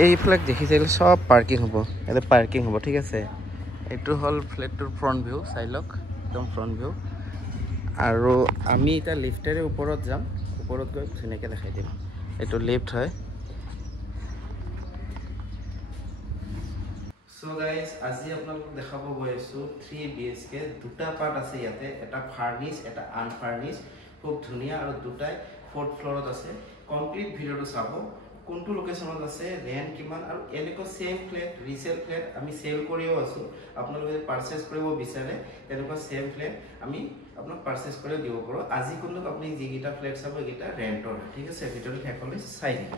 এইফালে দেখিছিল সব পাৰ্কিং হ'ব ইয়াতে পাৰ্কিং হ'ব ঠিক আছে এইটো হ'ল ফ্লেটটোৰ ফ্ৰণ্ট ভিউ চাই লওক একদম ফ্ৰণ্ট ভিউ আৰু আমি এতিয়া লিফ্টেৰে ওপৰত যাম ওপৰত গৈ ধুনীয়াকৈ দেখাই দিম এইটো লিফ্ট হয় সো গাইজ আজি আপোনালোকক দেখাব গৈ আছো 3 BHK দুটা পাৰ্ট আছে ইয়াতে এটা ফাৰ্নিশ এটা আনফাৰ্নিশ খুব ধুনীয়া আৰু দুটাই 4th ফ্লোৰত আছে কমপ্লিট ভিডিওটো চাব কোনটো লোকেশনত আছে ৰেন্ট কিমান আৰু এনেকুৱা সেম ফ্ল্যাট ৰিসেল ফ্ল্যাট আমি সেল কৰিও আছো আপোনালোকে পাৰচেজ কৰিব বিচাৰে তেনেকুৱা সেম ফ্ল্যাট আমি আপোনাক পাৰচেজ কৰি দিব পাৰো আজি কোনক আপুনি যিগিটা ফ্ল্যাট চাব এইগিটা ৰেন্টৰ ঠিক আছে ভিডিওটো শেষলৈ চাই দিম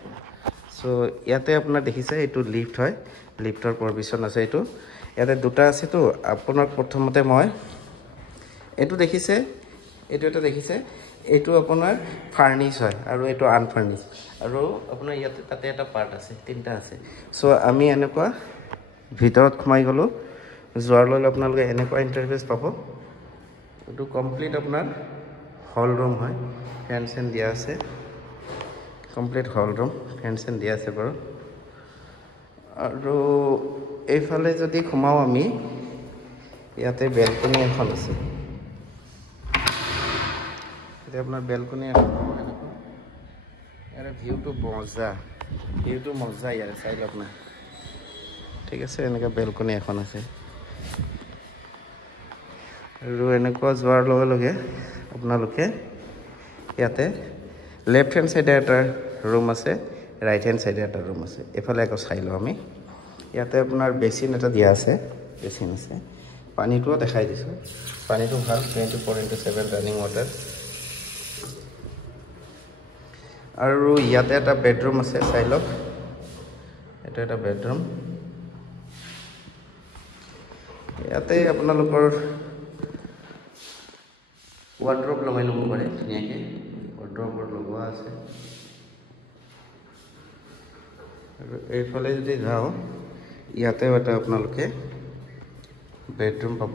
সো ইয়াতে আপোনাৰ দেখিছে এইটো লিফ্ট হয় লিফ্টৰ প্ৰভিজন আছে এইটো ইয়াতে দুটা আছে তো আপোনাক প্ৰথমতে মই এইটো দেখিছে এইটো এটা দেখিছে এইটো আপোনাৰ ফাৰ্নিশ হয় আৰু এইটো আনফাৰ্নিশ আৰু আপোনাৰ ইয়াতে তাতে এটা পাৰ্ট আছে তিনটা আছে সো আমি এনেকুৱা ভিতৰত খমাই গলো যোৱাৰ লৈ আপোনালোকে এনেকুৱা ইন্টাৰফেস পাব এইটো কমপ্লিট আপোনাৰ হল ৰুম হয় ফেন দিয়া আছে কমপ্লিট হল ৰুম ফেন দিয়া আছে বাৰু আৰু এইফালে যদি ঘুমাও আমি ইয়াতে বেলকনি এখন আছে এটা আপোনাৰ বেলকনি এখন ইয়াৰ ভিউটো মজা ইয়াৰ চাই লওক না ঠিক আছে এনেকা বেলকনি এখন আছে আৰু এনেকুৱা যোৱাৰ লগে লগে আপোনালোকে ইয়াতে লেফট হ্যান্ড সাইডে এটা ৰুম আছে ৰাইট হ্যান্ড সাইডে এটা ৰুম আছে এফালে একো চাই লও আমি ইয়াতে আপোনাৰ বেসিন এটা দিয়া আছে বেসিন আছে পানীটোও দেখাই দিছো পানীটো ভাল 24/7 ৰানিং ওয়াটাৰ আৰু ইয়াতে এটা বেডৰুম আছে চাই লওক এটা এটা বেডৰুম ইয়াতে আপোনালোকৰ ওয়াৰ্ড্ৰপ লগাই ল'ব পাৰে ধুনীয়াকৈ ওয়াৰ্ড্ৰপৰ লগোৱা আছে আৰু এইফালে যদি যাওঁ ইয়াতে এটা আপোনালোকে বেডৰুম পাব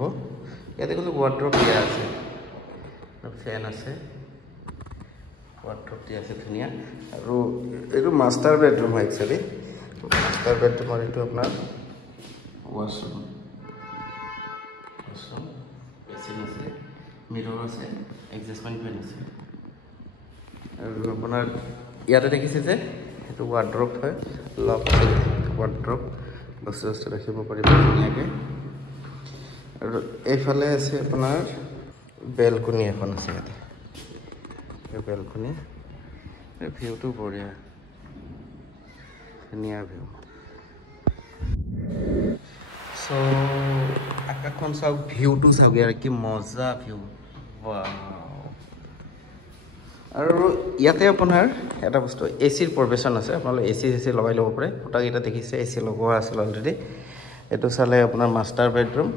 ইয়াতে কিন্তু ওয়াৰ্ড্ৰপ দিয়া আছে ফেন আছে ওয়াৰ্ড্ৰপ দিয়া আছে ধুনীয়া আৰু এইটো মাষ্টাৰ বেডৰুম হয় একচুয়ালি মাষ্টাৰ বেডৰুমৰ এইটো আপোনাৰ ওয়াশৰুম বেসিন আছে মিৰৰ আছে এডজাষ্টমেন্ট ফেন আছে আৰু আপোনাৰ ইয়াতে দেখিছে যে এইটো ওয়াৰ্ড্ৰপ হয় লক ওয়াৰ্ড্ৰপ বস্তু ৰাখিব পাৰিব ধুনীয়াকৈ আৰু এইফালে আছে আপোনাৰ বেলকনি এখন আছে ইয়াতে এই বেলকনি এই ভিউটো বঢ়িয়া ধুনীয়া ভিউ সো আকাশখন চাওক ভিউটো চাওক ইয়াৰ কি মজা ভিউ আৰু ইয়াতে আপোনাৰ এটা বস্তু এচিৰ প্ৰভিজন আছে আপোনালোকে এচি লগাই ল'ব পাৰে ফটাকেইটা দেখিছে এচি লগোৱা আছিল অলৰেডি এইটো চালে আপোনাৰ মাষ্টাৰ বেডৰুম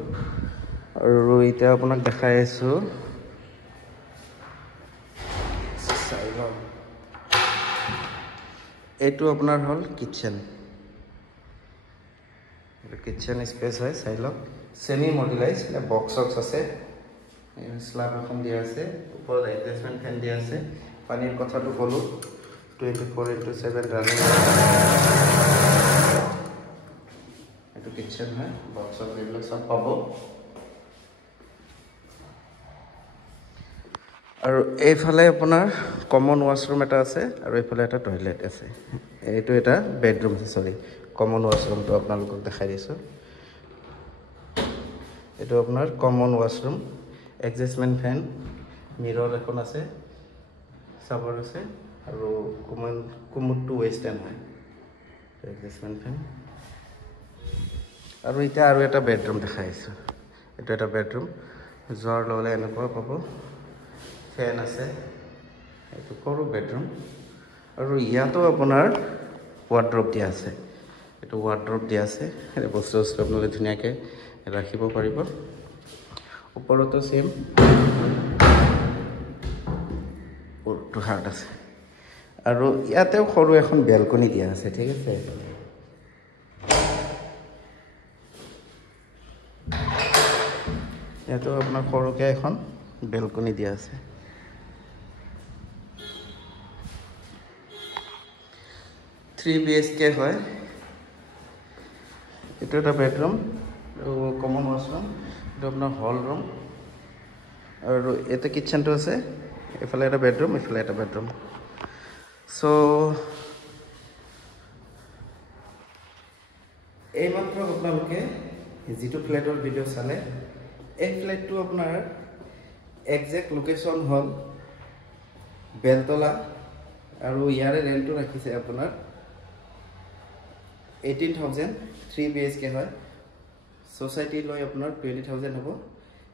আৰু এতিয়া আপোনাক দেখাই আছো এইটো আপোনাৰ হল কিচেন কিচেন স্পেস হয় চাই লওক সেমি মডুলাইজ বক্স আছে স্ল্যাব এখন দিয়া আছে ওপৰত এডজাষ্টমেন্ট ফেন দিয়া আছে পানীৰ কথাটো কলো 24/7 ৰানিং এইটো কিচেন হয় বক্স এইবিলাক সব পাব আৰু এইফালে আপোনাৰ কমন ওয়াশৰুম এটা আছে আৰু এইফালে এটা টয়লেট আছে এইটো এটা বেডৰুম আছে সৰি কমন ওয়াশৰুমটো আপোনালোকক দেখাই দিছো এইটো আপোনাৰ কমন ওয়াশৰুম এডজাষ্টমেন্ট ফেন মিৰৰ এখন আছে সাবৰ আছে আৰু কুমুটটো ওয়েস্টাৰ্ণ হয় এডজাষ্টমেন্ট ফেন আৰু এটা আৰু এটা বেডৰুম দেখাইছো এইটো এটা বেডৰুম যোৱাৰ লগে এনেকুৱা পাব ফেন আছে এইটো সৰু বেডৰুম আৰু ইয়াতো আপোনাৰ ওয়াৰ্ড্ৰপ দিয়া আছে এইটো ওয়াৰ্ড্ৰপ দিয়া আছে এই বস্তু আপোনালোকে ধুনীয়াকৈ ৰাখিব পাৰিব ওপৰতো সেম ওপৰটো হাৰ্ড আছে আৰু ইয়াতেও সৰু এখন বেলকনি দিয়া আছে ঠিক আছে ইয়াতো আপোনাৰ সৰুকৈ এখন বেলকনি দিয়া আছে 3 BHK হয় এইটো এটা বেডৰুম আৰু কমন ৱাছৰুম এইটো আপোনাৰ হল ৰুম আৰু এটা কিচেনটো আছে এফালে এটা বেডৰুম এফালে এটা বেডৰুম সো এইমাত্ৰ আপোনালোকে যেটো ফ্ল্যাটৰ ভিডিও চালে এই ফ্ল্যাটটো আপোনাৰ এক্সাক্ট লোকেশন হল বেলতলা আৰু ইয়াৰে ৰেন্টটো ৰাখিছে আপোনাৰ 18000 3 BHK হয় সোসাইটি লৈ আপোনাৰ 20000 হ'ব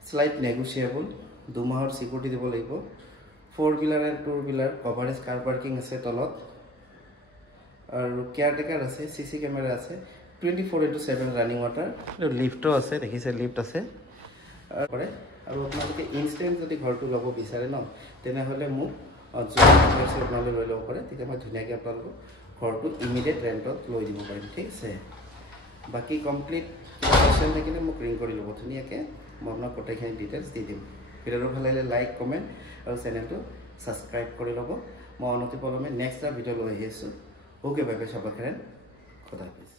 স্লাইট নেগোশিয়েবল 2 মাহৰ সিকিউৰিটি দিব লাগিব 4 বিলাৰ আৰু 2 বিলাৰ কভাৰেজ কাৰ পাৰ্কিং আছে তলত আৰু কেয়াৰটেকাৰ আছে সিসি ক্যামেৰা আছে 24/7 ৰানিং ৱাটাৰ লিফটো আছে দেখিছে লিফট আছে আৰু আপোনালোকে ইনষ্টেন্ট যদি ঘৰটো ল'ব বিচাৰে ন তেনেহলে মোক আপোনালোকে লৈ ল'ব পাৰে তেতিয়া মই ধুনীয়াকৈ আপোনালোকক ঘৰটো ইমিডিয়েট ৰেন্টত লৈ দিব পাৰিম ঠিক আছে বাকি কমপ্লিট কোৱেশ্চন থাকিলে মোক ৰিং কৰি ল'ব ধুনীয়াকৈ মই আপোনাক গোটেইখিনি ডিটেইলছ দি দিম ভিডিওটো ভাল লাগিলে লাইক কমেন্ট আৰু চেনেলটো সাবস্ক্ৰাইব কৰি ল'ব মই অনতি পলমে নেক্সট ভিডিও লৈ আহি আছো ওকে বাই বাই সবাই খোদা হাফেজ